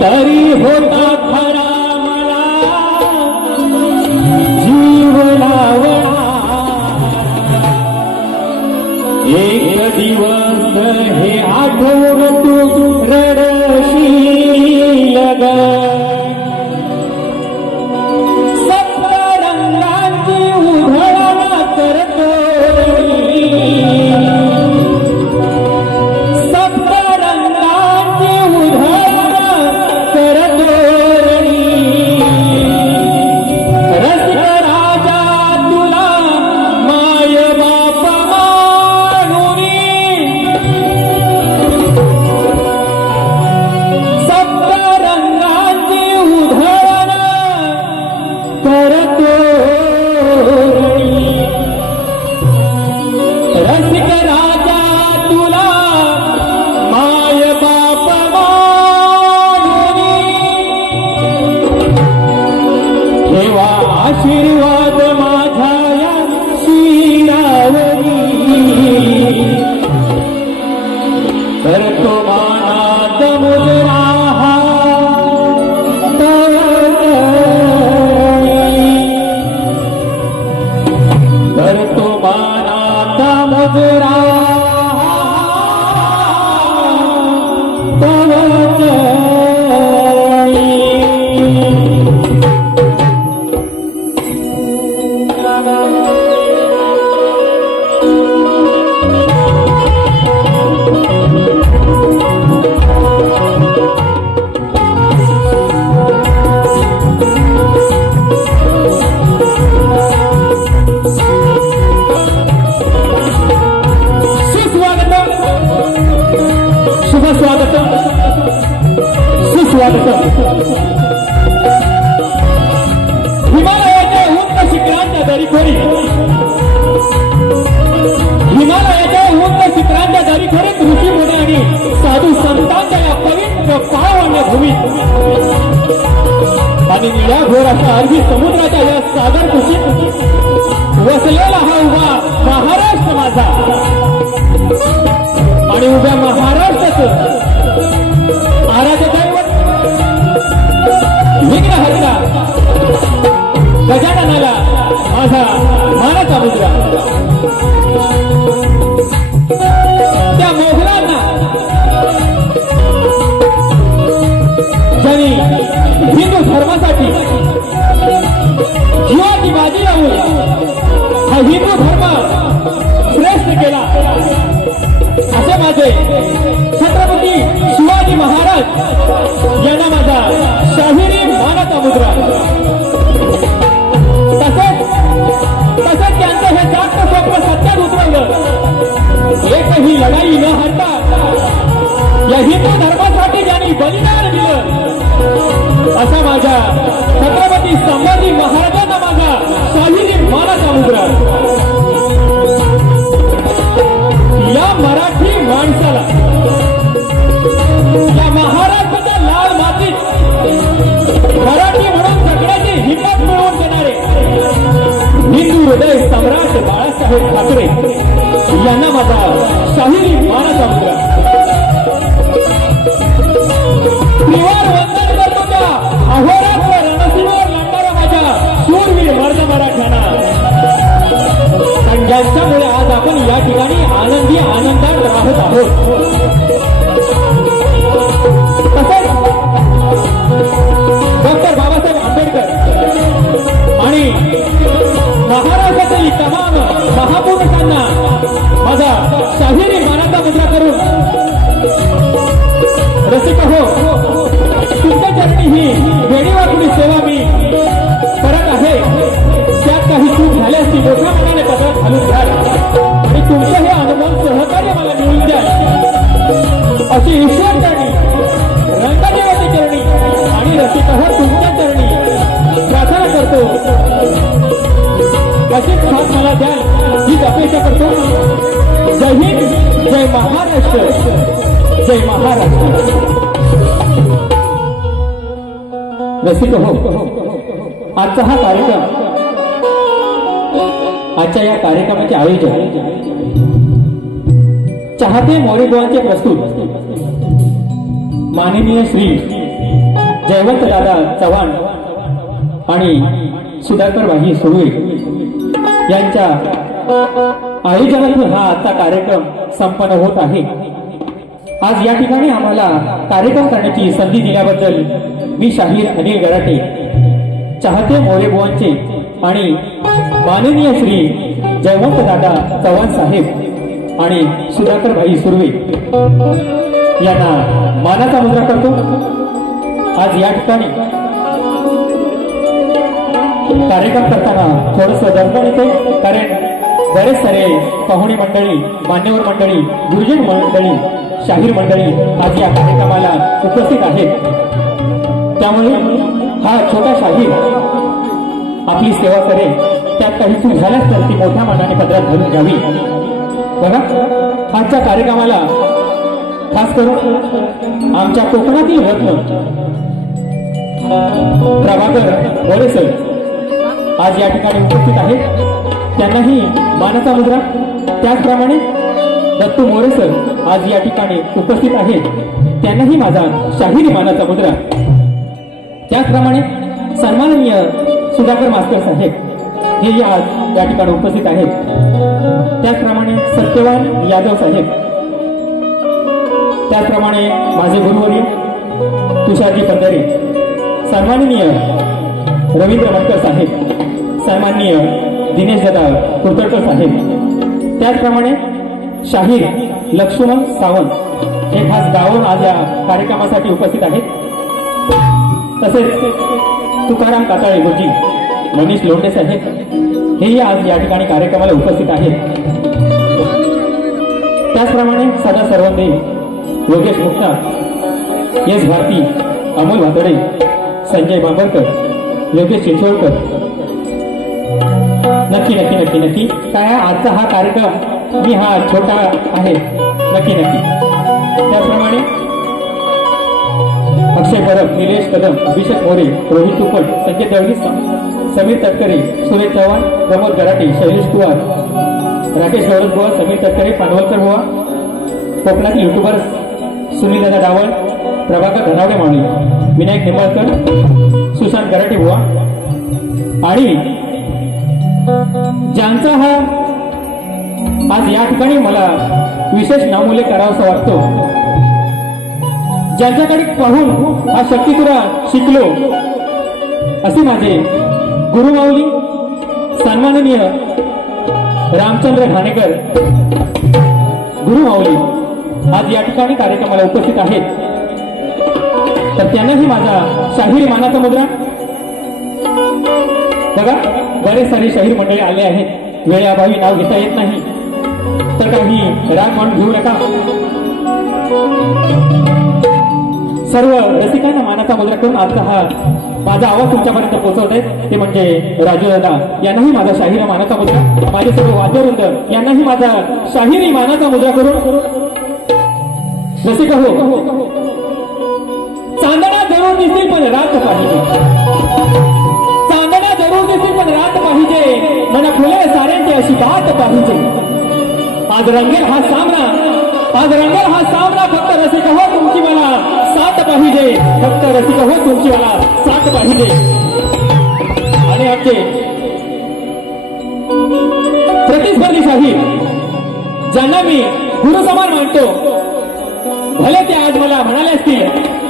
तरी होता खरा मला जीव लावणा एक दिवस हे आठवण तू रडशील ग सप्तरंगाची उधळण करतो आशीर्वाद माझ्या शिरावरी करतो मानात मुजरा करतो मानात मुजरा हिमालयाच्या उंच शिखरांच्या दरीखोरी ऋषी मुनी आणि साधू संतांच्या या पवित्र पावनाच्या भूमीत आणि निळ्या घोर अशा अरबी समुद्राच्या या सागर कुशीत वसलेला हा उभा महाराष्ट्र माझा आणि उभ्या महाराष्ट्राचं आराध्य दैवत विघ्नहर्ता गजाननाला माझा मानाचा मुजरा त्या मोगलांना ज्यांनी हिंदू धर्मासाठी जीवाची बाजी लावून हा हिंदू धर्म श्रेष्ठ केला असे माझे छत्रपती शिवाजी महाराज यांना माझा शाहिरी मानाचा मुजरा तसेच त्यांचं हे जास्त स्वप्न सत्यात उतरवलं एकही लढाई न हारता या हिंदू धर्मासाठी ज्यांनी बलिदान दिलं असा माझ्या छत्रपती संभाजी महाराजांना माझा शाहिरी मानाचा मुजरा या मराठी माणसाला या महाराष्ट्राच्या लाल मातीत मराठी म्हणून जगण्याची हिंमत मिळवून देणारे हिंदू हृदय सम्राट बाळासाहेब ठाकरे यांना माझा शाहिरी मानाचा मुजरा त्रिवार वंदन करतो त्या अहोरात्र रणसीमेवर लढणाऱ्या माझ्या शूरवीर मर्द मराठ्यांना आणि ज्यांच्यामुळे आज आपण या ठिकाणी आनंदात राहत आहोत तसेच डॉक्टर बाबासाहेब आंबेडकर आणि महाराष्ट्रातील तमाम महापुरुषांना माझा शाहिरी मानाचा मुजरा करून रसिक हो तुमच्या चरणी ही वेणीवाकुडी सेवा मी करत आहे त्यात काही चूक झाली असती मोठ्या मनाने पदरात घालून घ्याल आणि तुमचं हे अनुभव सहकार्य मला मिळून द्या अशी ईश्वर चरणी रंगदेवाची चरणी आणि रसिक हो तुमच्या चरणी प्रार्थना करतो अशीच साथ मला द्याल हीच अपेक्षा करतो जय हिंद जय महाराष्ट्र जय महाराष्ट्र रसिक हो आजचा हा कार्यक्रम आजच्या या कार्यक्रमाचे आयोजन चाहते मोरेगावचे प्रस्तुत माननीय श्री जयवंत दादा चव्हाण आणि सुधाकर भाई सुर्वे यांच्या आयोजनातून हा आजचा कार्यक्रम संपन्न होत आहे। आज या ठिकाणी आम्हाला कार्यक्रम करण्याची संधी दिल्याबद्दल मी शाहीर अनिल गराटे, चाहते मोरे बुवांचे आणि माननीय श्री जयवंत दादा चव्हाण साहेब आणि सुधाकर भाई सुर्वे यांना मानाचा मुद्रा करतो। आज या ठिकाणी कार्यक्रम करताना थोडस दडपण येते, कारण बरेच सारे पाहुणे मंडळी, मान्यवर मंडळी, गुरुजन मंडळी, शाहीर मंडळी आज या कार्यक्रमाला उपस्थित आहेत। त्यामुळे हा छोटा शाहीर आपली सेवा करेल, त्यात काही चूक झाल्यास तर ती मोठ्या मानाने पदरात घालून घ्यावी। बघा, आजच्या कार्यक्रमाला खास करून आमच्या कोकणातील रत्न प्रभाकर मोरे सर आज या ठिकाणी उपस्थित आहेत, त्यांनाही मानाचा मुद्रा। त्याचप्रमाणे दत्तू मोरे सर आज या ठिकाणी उपस्थित आहेत, त्यांनाही माझा शाहिरी मानाचा मुद्रा। त्याचप्रमाणे सन्माननीय सुधाकर मास्तर साहेब हे आज या ठिकाणी उपस्थित आहेत। त्याचप्रमाणे सत्यवान यादव साहेब, त्याचप्रमाणे माझे गुरुवर्य तुषारजी पंधरे, सन्माननीय रवींद्र मटकर साहेब, सन्माननीय दिनेश दादा कुरतडकर साहेब, त्याचप्रमाणे शाहीर लक्ष्मण सावंत हे खास गावावरून आज या कार्यक्रमासाठी उपस्थित आहेत। तसेच तुकाराम काताळे गुरुजी, मनीष लोंढे साहेब हेही आज या ठिकाणी कार्यक्रमाला उपस्थित आहेत। त्याचप्रमाणे सदा सर्वंदे, योगेश मुक्ता, एस भारती, अमोल भातडे, संजय बांबरकर, योगेश चिंचोळकर, नक्की नक्की नक्की नक्की काय आजचा हा कार्यक्रम मी हा छोटा आहे, नक्की नक्की। त्याचप्रमाणे अक्षय परब, निलेश कदम, अभिषेक मोरे, रोहित तुपट, संजय देवगी, समीर तटकरे, सुरेश चव्हाण, प्रमोद गराटे, शैलेश कुवार, राकेश गौरव बुवा, समीर तटकरे, पानवलकर बुवा, कोकणातील युट्यूबर्स सुनील दादा डावळ, प्रभाकर धनावडे माळी, विनायक निंबाळकर, सुशांत गराटे बुवा आणि ज्यांचा हा आज या ठिकाणी मला विशेष नामोल्लेख करावासा वाटतो, ज्यांच्याकडे पाहून हा शक्तितुरा शिकलो असे माझे गुरुमाऊली सन्माननीय रामचंद्र घाणेकर गुरुमाऊली आज या ठिकाणी कार्यक्रमाला उपस्थित आहेत, तर त्यांनाही माझा शाहीर मानाचा मुद्रा। बघा, बरेच सारे शाहीर मंडळी आले आहेत, वेळेअभावी नाव घेता येत नाही, तर काही राग मानून घेऊ नका। सर्व रसिकांना मानाचा मुद्रा करून आजचा हा माझा आवाज तुमच्यापर्यंत पोहोचवत आहे ते म्हणजे राजू दादा यांनाही माझा शाहीर मानाचा मुद्रा, माझे सर्व वाद्यवृंद यांनाही माझा शाहिरी मानाचा मुद्रा करून रसिक हो, चांदणा जरूर दिसतील पण रात पाहिजे, चांदणा जरूर दिसतील पण रात पाहिजे, मला फुले साऱ्यांची अशी बात पाहिजे। आज रंगेल हा सामना, आज रंगेल हा सामना, फक्त रसिक हो तुमची मला साथ पाहिजे, फक्त रसिक हो तुमची मला साथ पाहिजे। आणि आमचे प्रतिस्पर्धी शाहीर ज्यांना मी गुरु समान मानतो, भले ते आज मला म्हणाले असतील,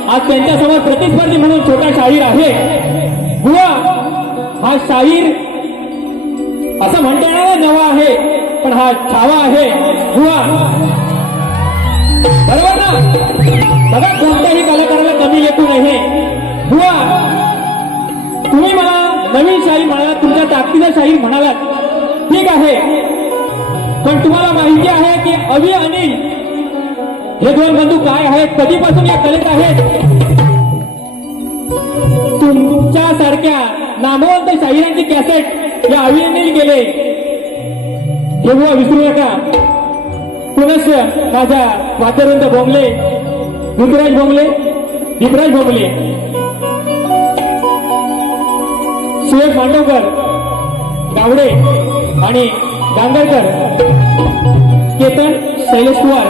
आज त्यांच्यासमोर प्रतिस्पर्धी म्हणून छोटा शाहीर आहे। बुवा हा शाहीर असं म्हणता येणार नवा आहे, पण हा छावा आहे बुवा, बरोबर ना? बघा, कोणत्याही कलाकाराला कमी लेखू नये बुवा। तुम्ही मला नवीन शाहीर म्हणालात, तुमच्या ताकदीचा शाहीर म्हणालात, ठीक आहे, पण तुम्हाला माहिती आहे की अभि अनिल हे दोन बंधू काय आहेत, कधीपासून या कलेत आहेत। तुमच्यासारख्या नामवंत शाहिरांची कॅसेट या अभि अनिल गेले हे बुवा विसरू नका। पुनश्च माझ्या वाद्यवृंद भोंगले, ऋतुराज भोंगले, दीपराज भोंगले, सुरेश मांडवकर, गावडे आणि गांगरकर, केतन, शैलेश कुवार,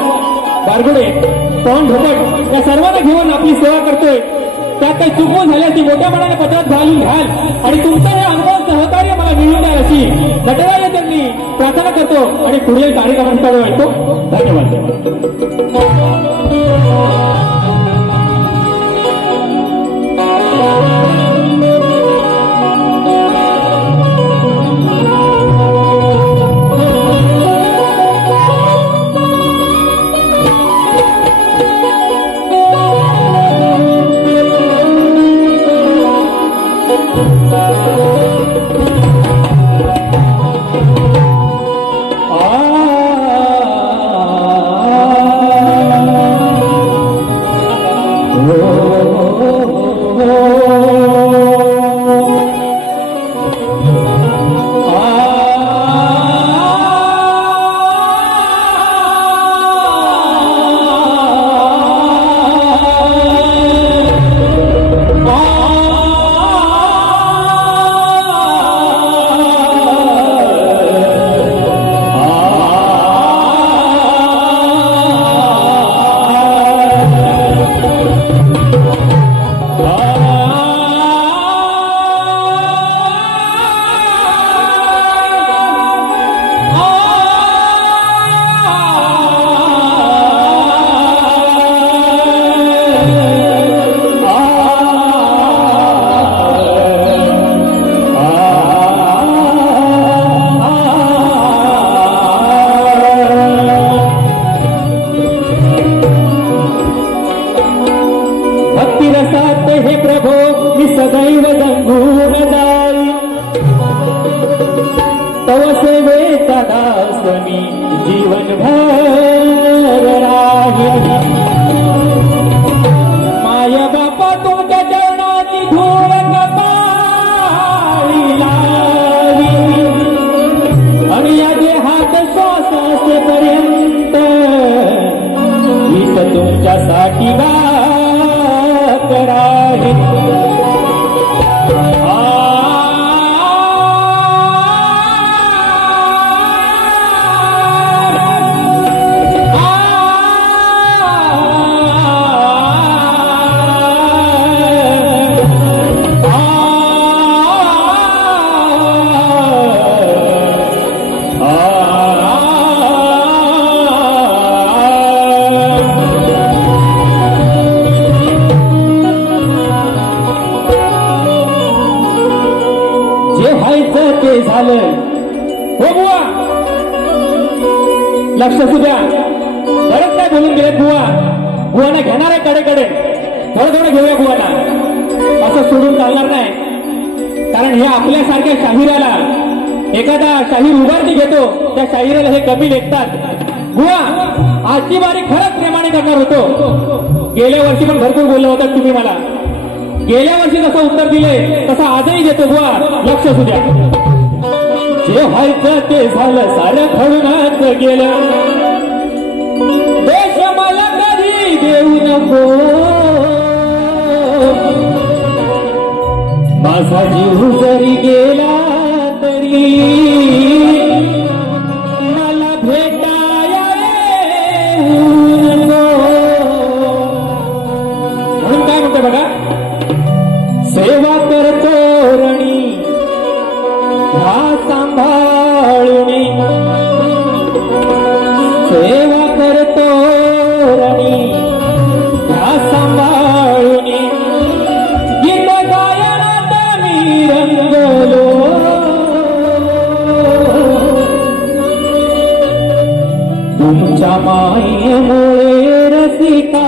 बारगुडे, पवन भोपट या सर्वांना घेऊन आपली सेवा करतोय त्यात काही चुकून झाली ती मोठ्या मनाने पत्रात घालून घ्याल आणि तुमचं हे अनुभव सहकार्य मला मिळून द्याल अशी नटराज त्यांनी प्रार्थना करतो आणि पुढील कार्यक्रमांकडे वळतो. धन्यवाद. लक्ष असू द्या. बरंच काय बोलून गेले बुवाना घेणार आहे कडेकडे. थोडं घेऊया बुवाना. असं सोडून चालणार नाही. कारण हे आपल्यासारख्या शाहिराला एखादा शाहीर उभारणी घेतो त्या शाहिराला हे कमी लेखतात. बुवा आजची बारी खरंच प्रेमाने करणार होतो. गेल्या वर्षी पण भरपूर बोलला होता तुम्ही मला. गेल्या वर्षी जसं उत्तर दिले तसं आजही देतो बुवा. लक्ष असू द्या. जे व्हायचं ते झालं सारं खडूनच गेलं. देश मला कधी देऊ नको. माझा जीव जरी गेला तरी मला भेटाया येऊ नको. म्हणून काय म्हणते बघा. सेवा करतो रणी ह्या सांभाळुनी. सेवा करतो रणी ह्या सांभाळुनी. गीत गायनात मी रंगलो. तुमच्या मायेमुळे रसिका.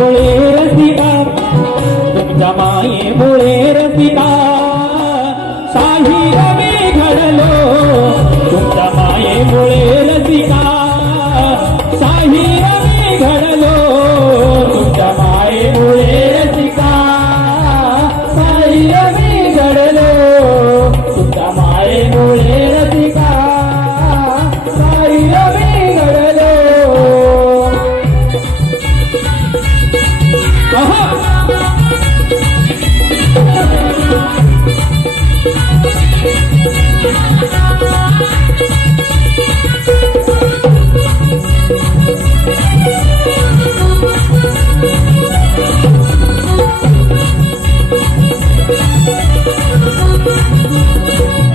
मायेमुळे रसिका तुमच्या मायेमुळे रसिका साहिर मी घडलो तुमच्या मायेमुळे रसिका साहिर मी घडलो तुमच्या मायेमुळे रसिका साहिर मी घडलो तुमच्या मायेमुळे रसिका साहिर मी घडलो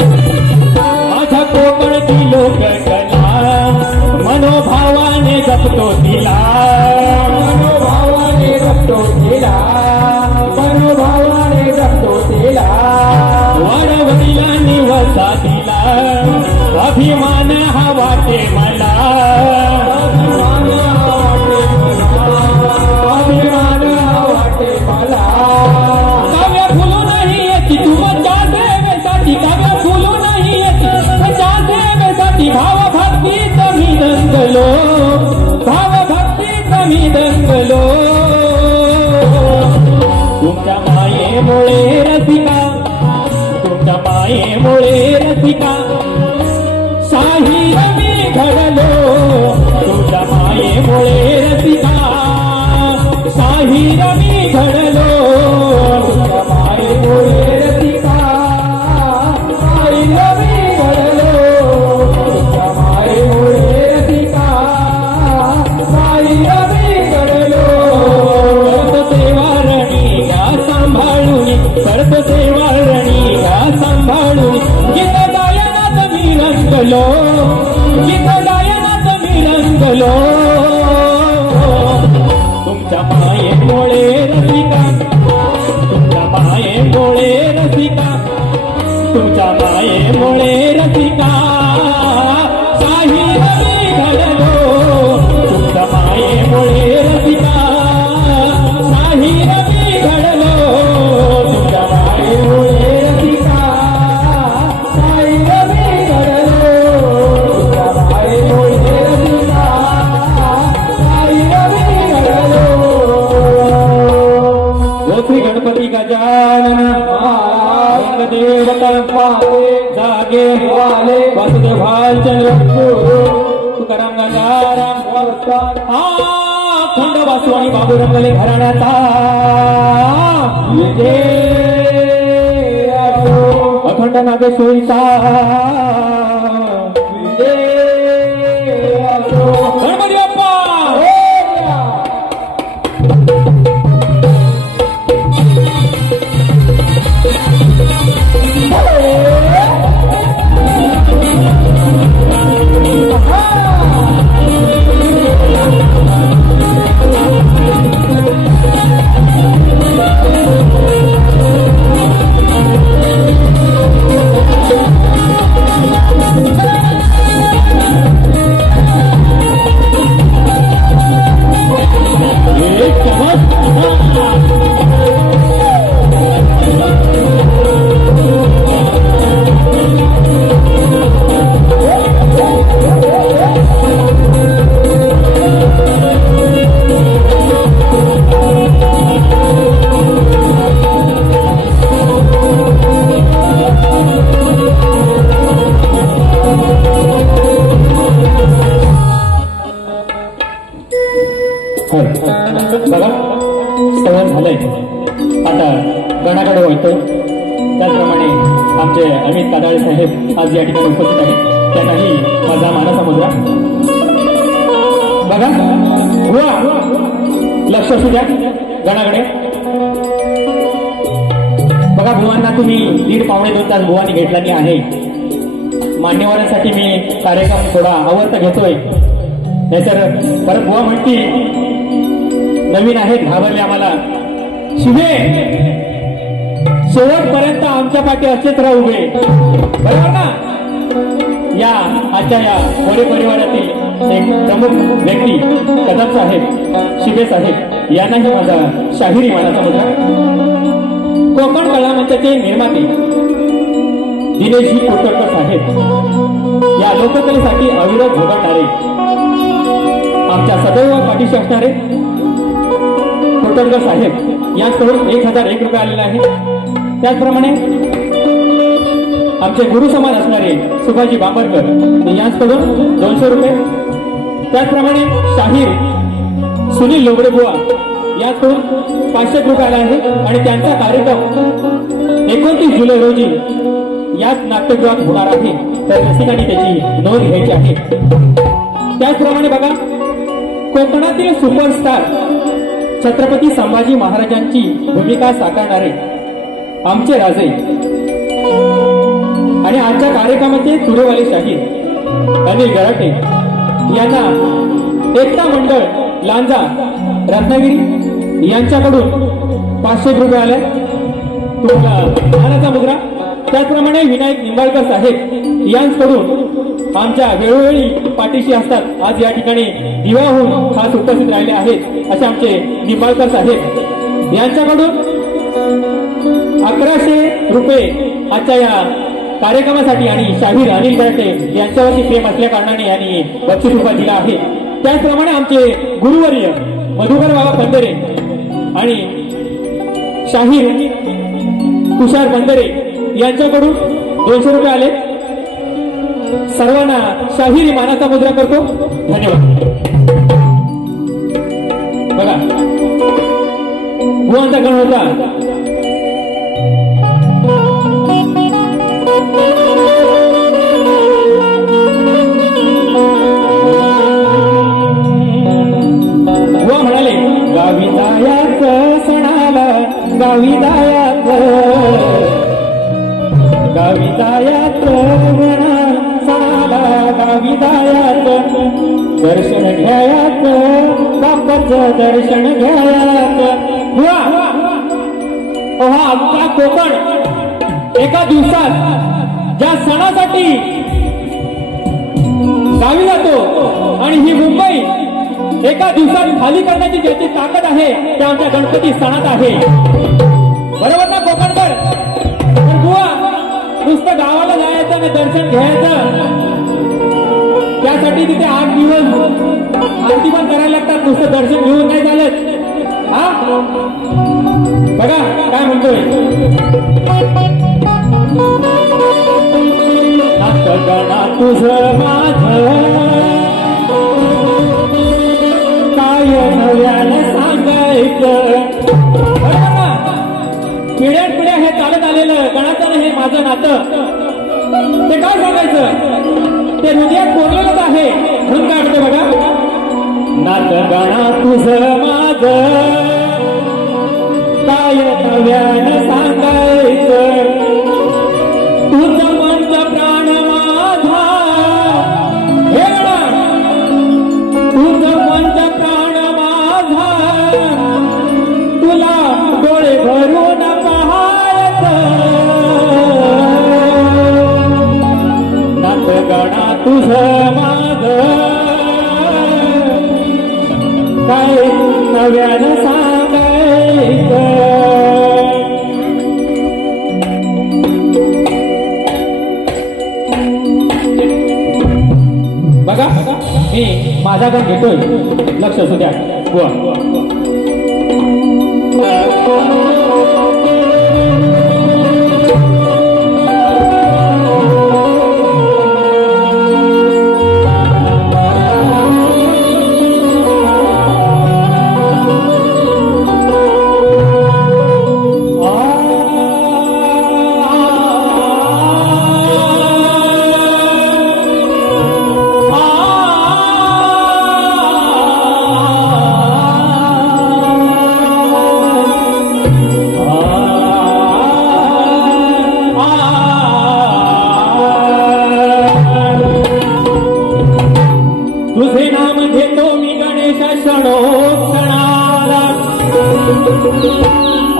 माझ्या कोकणची लोककला मनोभावाने जपतो तिला मनोभावाने जपतो तिला मनोभावाने जपतो तिला वडवडीला निवसा दिला अभिमान हा वाटे मला अभिमान हा वाटे मला काव्य फुलू नाही याची तुमच्या सेवेसाठी काव्य फुलू नाही याची त्याच्या सेवेसाठी भावभक्तीत मी दंगलो भावभक्तीत मी दंगलो तुमच्या मायेमुळे रसिका तुमच्या मायेमुळे रसिका साहिर मी घडलो तुमच्या मायेमुळे रसिका साहिर मी घडलो तुमच्या मायेमुळे रसिका साहिर मी घडलो तुमच्या मायेमुळे रसिका साहिर मी घडलो करत सेवा रणीगा सांभाळून करत सेवा रणीगा सांभाळून गीत गायनात मी रंगलो गीत गायनात मी रंगलो तुमच्या मायेमुळे रसिका तुमच्या मायेमुळे रसिका तुमच्या मायेमुळे रसिका साहिर मी घडलो तुमच्या मायेमुळे रसिका साहिर मी घडलो तुमच्या मायेमुळे रसिका साहिर मी घडलो तुमच्या मायेमुळे रसिका साहिर मी घडलो श्री गणपती गजानन देवता जागे वाले वासुदेव भालचंद्र तुकाराम गजाराम खंड वासू आणि बाबू रंगले घराण्याचा अखंड नागेश्वरीचा गणपती बाप्पा बघा सवय झालंय आता गणाकडे वळतो त्याचप्रमाणे आमचे अमित कादाळे साहेब आज या ठिकाणी उपस्थित आहेत त्यांनाही माझा मानसमुद्रा बघा बुवा लक्ष असू द्या गणाकडे बघा बुवांना तुम्ही 1.5-2 तास बुवांनी घेतला आहे मान्यवरांसाठी मी कार्यक्रम थोडा आवर्त घेतोय नाहीतर परत बुवा म्हणती नवीन आहेत घाबरले आम्हाला शिवे शेवटपर्यंत आमच्या पाठी असेच राहू उभे बरोबर ना या आजच्या या मोरे परिवारातील एक प्रमुख व्यक्ती कदम साहेब, शिबे साहेब यांनाही माझा शाहिरी मानाचा मुद्रा. कोकण कला मंचाचे निर्माते दिनेशजी कुलकर्णी साहेब या लोककलेसाठी अविरत झगडणारे, आमच्या सदैव पाठीशी असणारे कुलकर्णी साहेब यांच्याकडून 1001 रुपये आलेले आहे. त्याचप्रमाणे आमचे गुरु समान असणारे सुभाजी बांबरकर यांच्याकडून 200 रुपये. त्याचप्रमाणे शाहीर सुनील लोबडे बुवा यांच्याकडून 500 रुपये आला आहे. आणि त्यांचा कार्यक्रम 29 जुलै रोजी याच नाट्यगृहात होणार आहे, तर रसिकांनी त्याची नोंद घ्यायची आहे. त्याचप्रमाणे बघा, कोकणातील सुपरस्टार छत्रपती संभाजी महाराजांची भूमिका साकारणारे आमचे राजे आणि आजच्या कार्यक्रमाचे तुरेवाले शाहीर अनिल गराटे यांना एकता मंडळ लांजा रत्नागिरी यांच्याकडून 500 रुपये आले तुमचा मानाचा मुद्रा. त्याचप्रमाणे विनायक निंबाळकर साहेब यांच्याकडून आमच्या वेळोवेळी पाठीशी असतात, आज या ठिकाणी दिवा होऊन खास उपस्थित राहिले आहेत असे आमचे निंबाळकर साहेब यांच्याकडून 1100 रुपये आजच्या या कार्यक्रमासाठी आणि शाहीर अनिल गराटे यांच्यावरती प्रेम असल्या कारणाने यांनी बक्षीस रुपया दिला आहे. त्याचप्रमाणे आमचे गुरुवर्य मधुकर बाबा पंधरे आणि शाहीर तुषार पंधरे यांच्याकडून 200 रुपये आले. सर्वांना शाहिरी मानाचा मुद्रा करतो. धन्यवाद. बघा, बुवांचा गण होता बुवा म्हणाले, गावी जायाच सणाला, गावी जायाच, गावी जायाच सणाला, गावी जायाच, दर्शन घ्यायाच, बाप्पाचं दर्शन घ्यायाच. बुवा, हा आमचा कोकण एका दिवसात ज्या सणासाठी गावी जातो आणि ही मुंबई एका दिवसात खाली करण्याची ज्याची ताकद आहे त्या आमच्या गणपती सणात आहे. बरोबर ना कोकणकर? पण बुवा, नुसतं गावाला जायचं आणि दर्शन घ्यायचं, त्यासाठी तिथे 8 दिवस आरती पण करायला लागतात, नुसतं दर्शन घेऊन नाही चालत. हा बघा काय म्हणतोय, गणा तुझं माझं काय नव्यानं सांगायचं. बरोबर ना? पिढ्यान पिढ्या हे चालत आलेलं गणाचं हे माझं नातं, ते काय सांगायचं, ते हृदयात कोरलेलंच आहे. म्हणून काय म्हणते बघा, नातं गणा तुझं माझं काय नव्यानं सांगायचं, तुझं पंच प्राण माझा, हे गणा तुझं पंच प्राण माझा, तुला डोळे भरून पाहायचं. नात गणा तुझं माझं काय नव्यानं सांगायचं. बघा, मी माझा गण घेतोय, लक्ष असू द्या.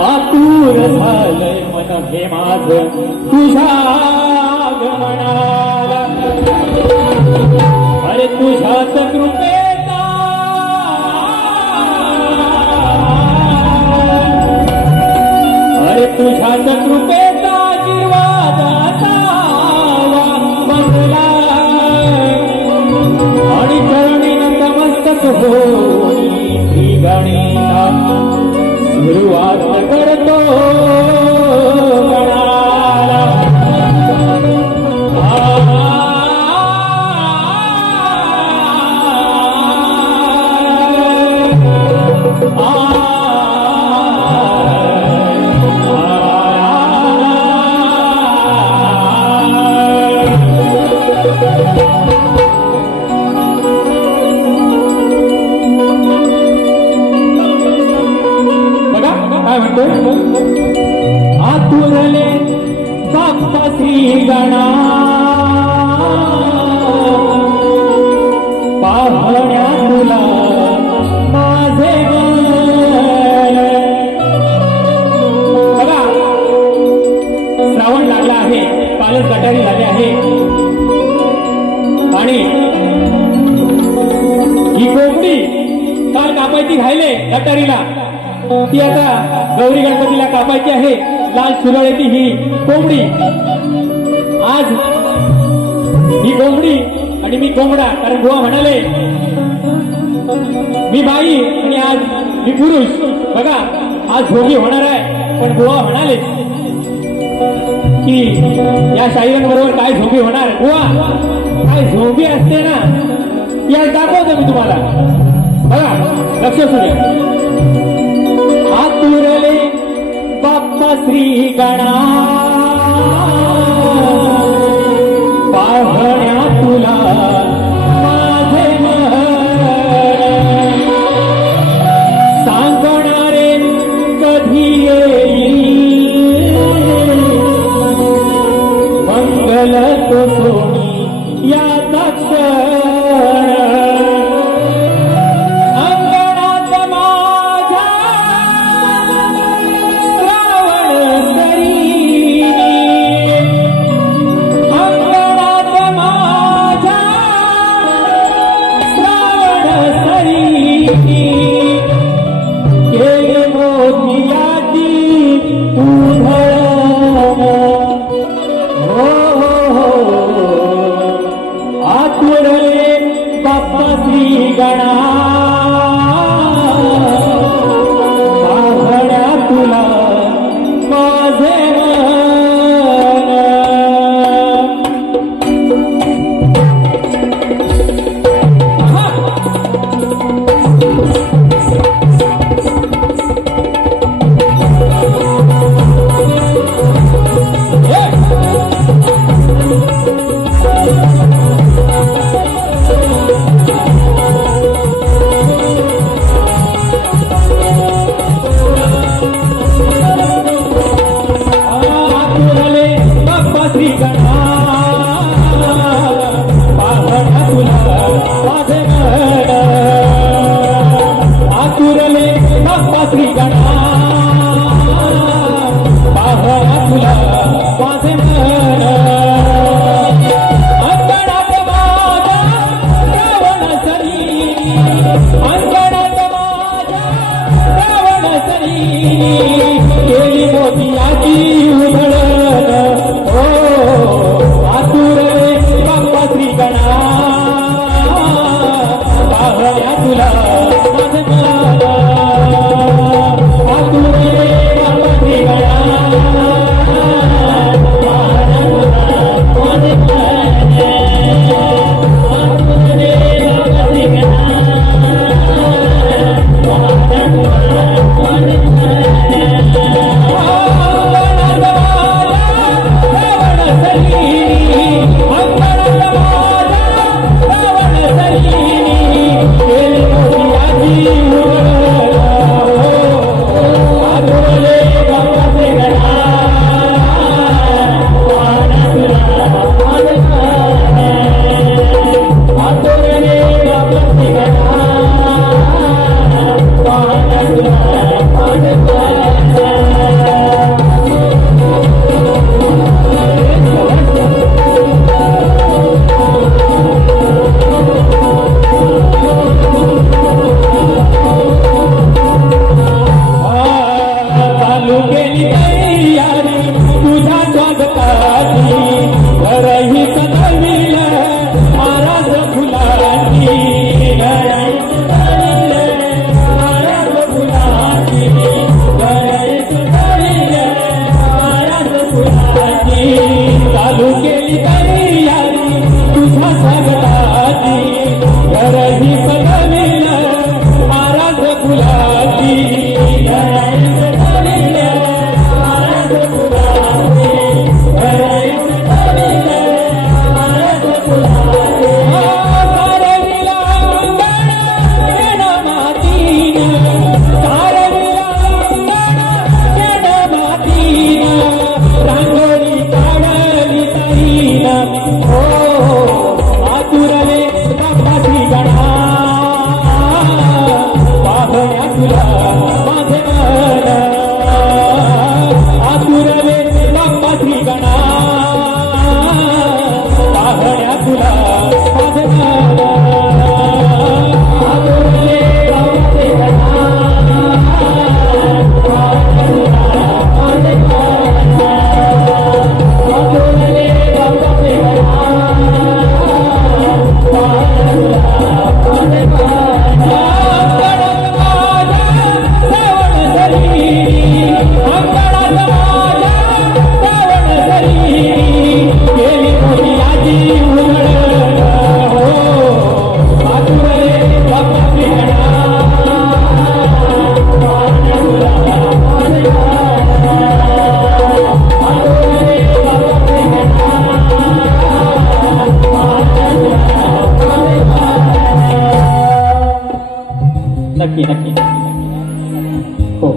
आतुर झालंय मन हे माझं तुझ्या गमनाला. अरे तुझ्याच कृपेचा अरे तुझ्याच कृपेचा आशीर्वादाचा बंगला आणि चरणी नतमस्तक होई गणिता सुरुवात करतो गणाला आतुरले बाप्पा श्री गणा पाहण्या तुला माझे बघा श्रावण लागला आहे पालक गटारी झाले आहे आणि ही कोंबडी काल कापायची राहिले गटारीला ती आता गौरी गणपतीला कापायची आहे लाल सुरळीची ही कोंबडी आज ही कोंबडी आणि मी कोंबडा कारण बुवा म्हणाले मी बाई आणि आज मी पुरुष बघा आज झोंबी होणार आहे पण बुवा म्हणाले की या शाहिरांबरोबर काय झोंबी होणार बुवा काय झोंबी असते ना या दाखवतो मी तुम्हाला बघा लक्ष सुद्या आतुरले बाप्पा श्री गणा पाहण्या तुला माझे मन सांगणारे कधी येईल मंगल तो सोनी या क्षण तुला माझे मन आतुरले बाप्पा श्री गणा पाहण्या तुला माझे मन आतुरले बाप्पा श्री गणा नक्की नक्की हो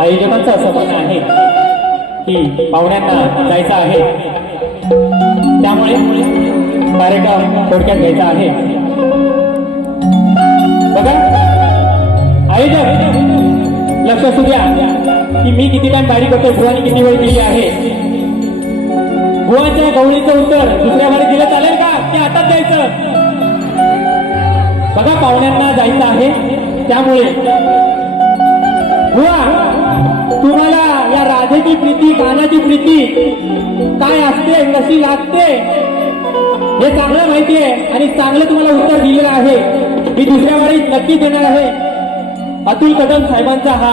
आयोजकांचं असं म्हणणं आहे की पाहुण्यांना जायचं आहे, त्यामुळे कार्यक्रम थोडक्यात घ्यायचा आहे. बघा आयोजक लक्ष असू द्या की मी किती टाइम बारी करतोय, बुवानी किती वेळ दिली आहे. बुवाच्या गवळीचं उत्तर दुसऱ्या बारी दिलं चालेल का की आताच जायचं? बघा पाहुण्यांना जायचं आहे, त्यामुळे बुवा तुम्हाला या राधेची प्रीती, कानाची प्रीती काय असते, कशी लागते हे चांगलं माहिती आहे आणि चांगलं तुम्हाला उत्तर दिलेलं आहे. मी दुसऱ्या वेळी नक्की देणार आहे. अतुल कदम साहेबांचा हा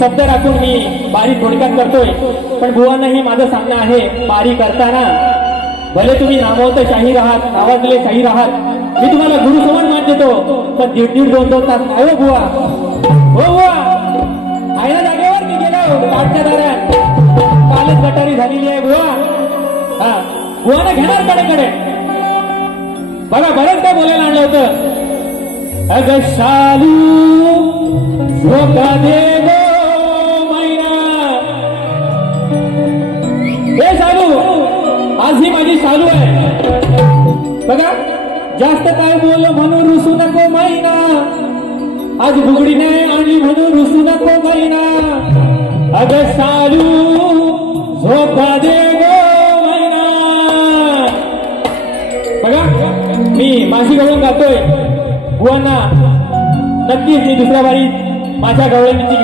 शब्द राखून मी बारी थोडक्यात करतोय, पण बुवांनाही माझं सांगणं आहे, बारी करताना भले तुम्ही नामवंत शाहीर आहात, नावाजले शाहीर आहात, मी तुम्हाला गुरुसमान मान देतो, पण 1.5 2 तास नाही हो बुवा. हो बुवा आयना जागेवर मी गेलो काठच्या दारात, कालच गटारी झालेली आहे बुवा. हा बुवाने घेणार कडेकडे. बघा बरंच काय बोलायला आणलं होतं. अग शालू झोका दे गो मैना, हे शालू आज ही माझी शालू आहे. बघा जास्त काय बोल म्हणून रुसू नको मैना, आज बुगडी नाही आणली म्हणून रुसू नको मैना. अग शालू झोका दे गो मैना. बघा मी माझी गवळण गातोय, बुवांना नक्कीच मी दुसऱ्या बारी माझ्या गवळणीची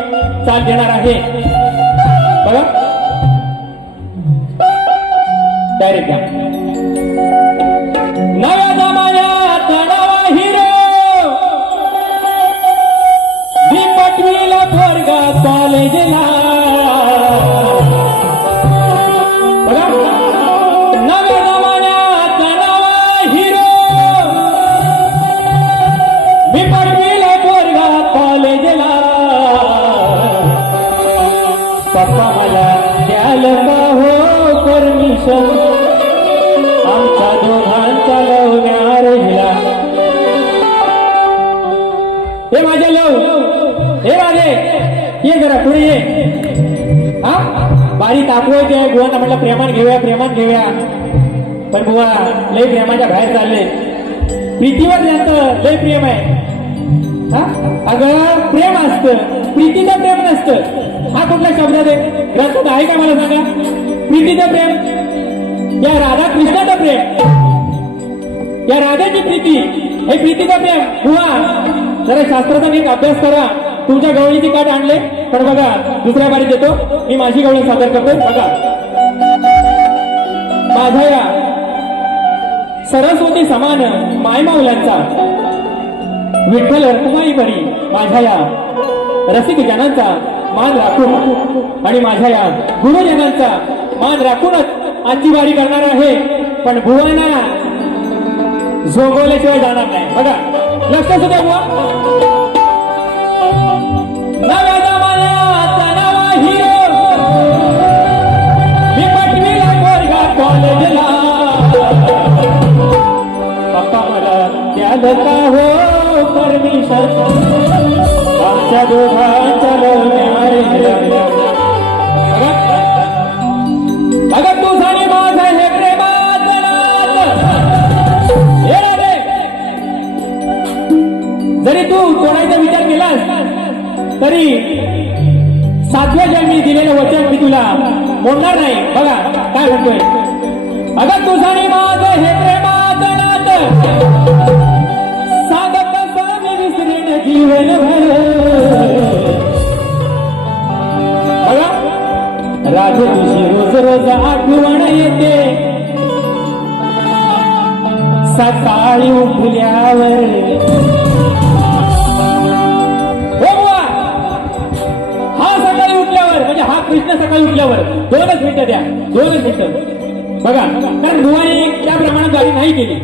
चाल देणार आहे. बघा डायरेक्ट घ्या. नव्या जमान्यात नवा हिरो, पटवीला पोरगा कॉलेजला. बघा नव्या जमान्यात नवा हिरो, मी पटवीला पोरगा कॉलेजला. वर्ष आमचा दोघांचा लव मॅरेजला. हे माझे लव, हे माझे ये जरा पुढे ये. हा बारी तापवायची आहे. बुवांना म्हटलं प्रेमान घेऊया प्रेमान घेऊया, पण बुवा लय प्रेमाच्या बाहेर चालले. प्रीतीवर त्यांचं लय प्रेम आहे. हा अगं प्रेम असतं, प्रीतीचं प्रेम नसतं. हा कुठला शब्द आहे ग्रंथात आहे का मला सांगा? प्रीतीचं प्रेम, या राधा कृष्णाचं प्रेम, या राधेची प्रीती, हे प्रीतीचं प्रेम. बुवा जरा शास्त्राचा नीट अभ्यास करा. तुमच्या गवळीची काठ आणले पण बघा दुसऱ्या बारीत देतो मी माझी गवळी सादर करतो. बघा माझ्या या सरस्वती समान मायमाऊलांचा विठ्ठल रखुमाई परी माझ्या या रसिक जनांचा मान राखून आणि माझ्या या गुरुजनांचा मान राखूनच आजची वारी करणार आहे. पण बुवांना झोगवल्याशिवाय जाणार नाही. बघा लक्ष असू द्या बुवा. नव्या जमान्याचा नवा हिरो, मी पटवीला पोरगा कॉलेजला. पप्पा मला द्याल का हो परमिशन, आमच्या दोघांच्या लव मॅरेजला. बघा तुझं आणि माझं हे प्रेमाचं नातं. हे राधे, जरी तू कोणाचा विचार केलास तरी 7व्या जन्मी दिलेलं वचन मी तुला मोडणार नाही. बघा काय म्हणतोय. अगं तुझं आणि माझं हे प्रेमाचं नातं, सांगत कसं मी विसरेन जीवनभर. बघा राधे तुझी रोज रोज आठवण येते, सकाळी उठल्यावर. म्हणजे हा कृष्ण सकाळी उठल्यावर 2च मिनिटं द्या, 2च मिनिटं. बघा कारण बुवाने त्या प्रमाणात गाडी नाही केली.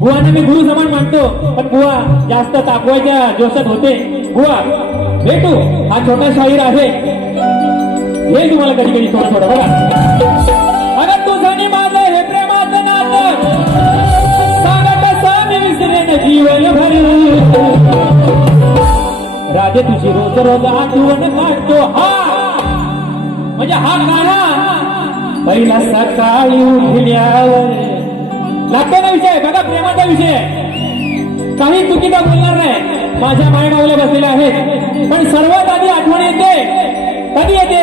बुवाने मी गुरु समान मानतो, पण बुवा जास्त तापवायच्या जोशात होते. बुवा भेटू, हा छोटा शाहीर आहे, हे तुम्हाला कधी कधी थोडं थोडं. बघा अगं तुझं आणि माझं हे प्रेमाचं नातं, सांगत कसं मी विसरेन जीवनभर. राधे तुझी रोज रोज आठवण काढतो. हा म्हणजे हा गाणं पहिला सकाळी उठल्यावर लागतो ना विषय. बघा प्रेमाचा विषय, काही चुकीचा बोलणार नाही. माझ्या मायमाऊला बसलेले आहेत, पण सर्वात आधी आठवण येते कधी येते?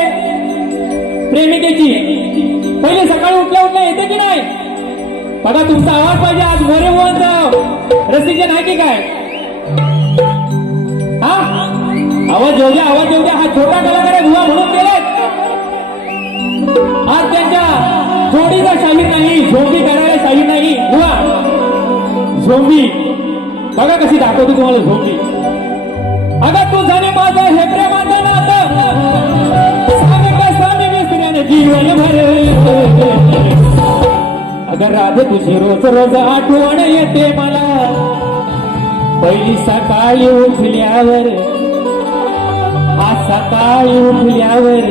प्रेमिकेची. पहिले सकाळी उठल्या उठल्या येते की नाही? बघा तुमचा आवाज पाहिजे. आज मोरे बोलत रसिकजन आहे की काय? हा आवाज येऊ द्या, आवाज येऊ द्या. हा छोटा कलाकार आहे, बुवा म्हणून गेले. आज त्यांच्या जोडीचा शाहीर नाही, झोंबी करायला शाहीर नाही. बुवा झोंबी बघा कशी दाखवतो तुम्हाला झोंबी. अगं तू झाले माझं हे प्रेमाचं नातं, सांग कसं मी विसरेन जीवनभर. अगं राधे तुझी रोज रोज आठवण येते मला, पहिली सकाळी उठल्यावर. हा सकाळी उठल्यावर,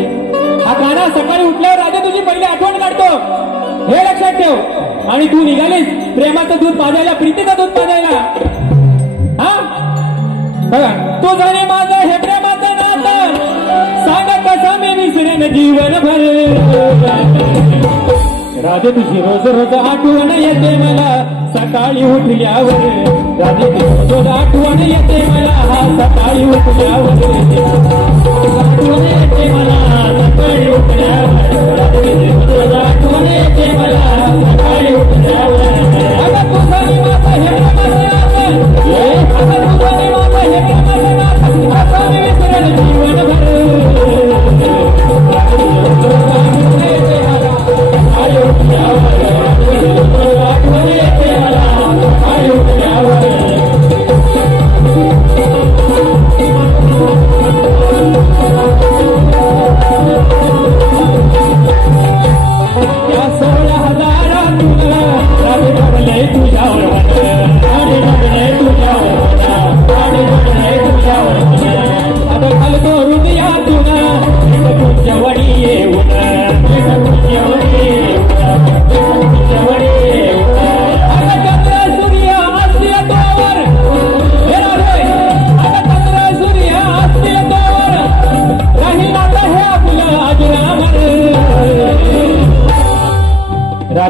हा गाणं सकाळी उठल्यावर राधे तुझी पहिली आठवण काढतो, हे लक्षात ठेव. आणि तू निघालीस प्रेमाचं दूध पाजायला, प्रीतीचं दूध पाजायला. हा बघा तू झाले माझं हे प्रेमाचं नातं, सांग कसं मी विसरेन जीवनभर. राधे तुझी रोज रोज आठवण येते मला, सकाळी उठल्यावर. राधे तुझी रोज आठवण येते मला, हा सकाळी उठल्यावर. आठवण येते मला सकाळी उठल्यावर. राधे तुझी रोज आठवण येते मला, सकाळी उठल्यावर. अगं तू झाली माझं हे प्रेमाचं नातं, अगं तू झाली माझं हे प्रेमाचं नातं, असं मी विसरेन जीवनभर.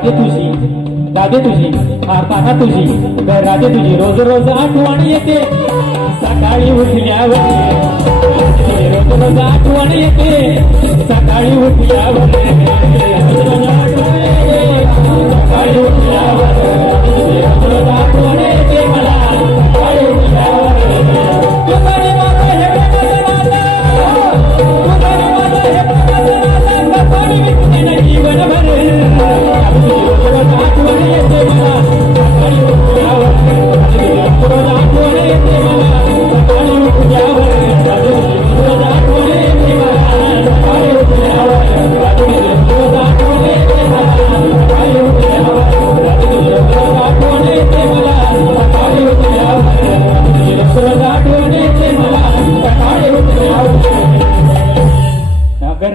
राधे तुझी पाहा तुझी राधे तुझी रोज रोज आठवण येते सकाळी उठल्यावर रोज रोज आठवण येते सकाळी उठल्यावर सकाळी उठल्यावर रोज रोज आठवण येते मला सकाळी उठल्यावर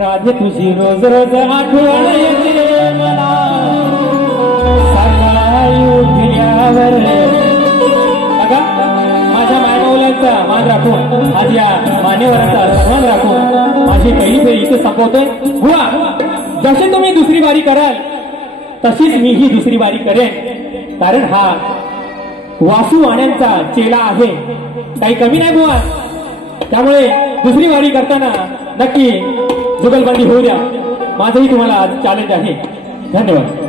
राधे तुझी रोज रोज आठवण येते मला सकाळी उठल्यावर बघा माझ्या मानवलांचा मान राखून माझ्या मान्यवरांचा सन्मान राखून माझी पहिली फेरी इथे संपवतोय हुआ जसे तुम्ही दुसरी वारी कराल तशीच मी ही दुसरी वारी करेन कारण हा वासू वाण्यांचा चेला आहे काही कमी नाही बुवा त्यामुळे दुसरी वारी करताना नक्की जुगलबंदी होऊ द्या माझंही तुम्हाला आज चॅलेंज आहे धन्यवाद